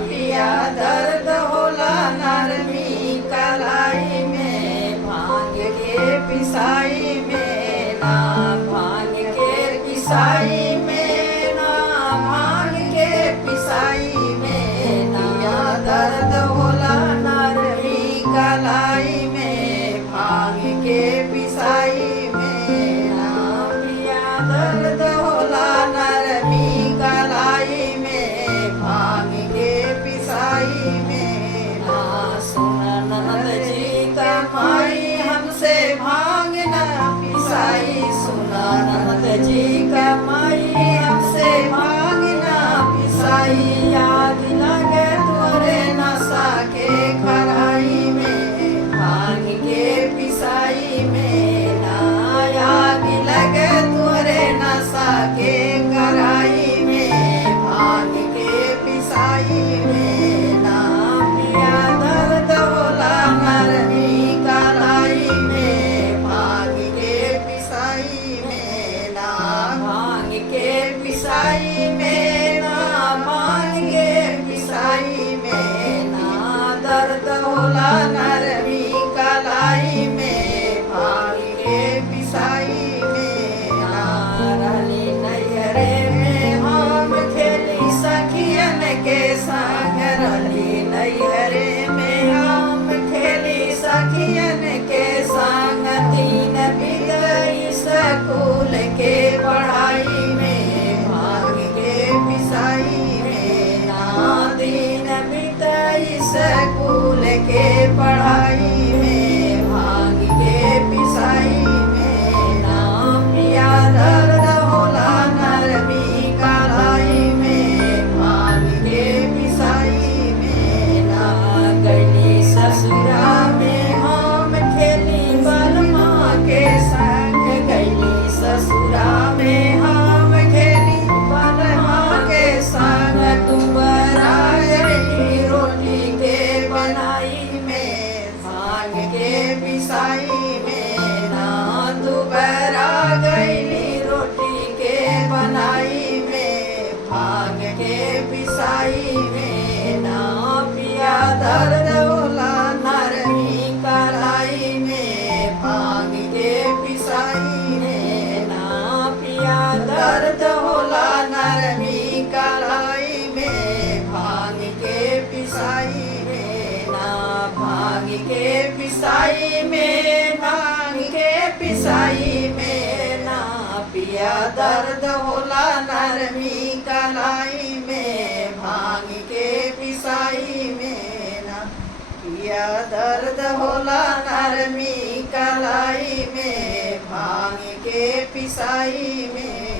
पिया दर्द होला नरमी कलाई में, भांग के पिसाई में ना, भांग के पिसाई में ना, भांग के पिसाई में ना। पिया दर्द होला नरमी कलाई में, भांग के पिसाई में ना, पिया दर्द होला नरमी कलाई में, भांग के पिसाई में ना। सुन ननद जी कमाई हमसे भांग न पिसाई, सुन ननद जी कमाई हमसे भांग न पिसाई। याद लगे तोरे नशा के खराई में, भांग के पिसाई में ना। याद लगे तोरे नशा के कराई में, भांग के पिसाई में ना। पिया दर्द होला नरमी कलाई में, भांग के पिसाई में ना, भांग के पिसाई में ना, भांग के पिसाई में ना। दर्द होला नरमी कलाई में, भांग के पिसाई में ना। रहली नैहरे में हम खेली सखियन के संग, रहली नैहरे में हम खेली सखियन के संग। तीन बिगई स्कूल के पढ़ाई में, भांग के पिसाई में ना। दिन बिताई स्कूल के पढ़ाई में, भांग के पिसाई में ना। पिया दर्द होला नरमी कलाई में, भांग के पिसाई में ना। गईली ससुरा में हम खेली बलमा के संग, गईली ससुरा में हम खेली बलमा के संग। दुबरा गईली रोटी के बनाई में, भांग के पिसाई में ना। दुबरा गईली रोटी के बनाई में, भांग के पिसाई में ना। पिया दर्द होला नरमी कलाई में, भांग के पिसाई में ना। पिया दर्द होला नरमी कलाई में, भांग के पिसाई में ना। भांग के पिसाई में, भांग के पिसाई में ना। पिया दर्द होला नरमी कलाई में, भांग के पिसाई में ना। पिया दर्द होला नरमी कलाई में, भांग के पिसाई में।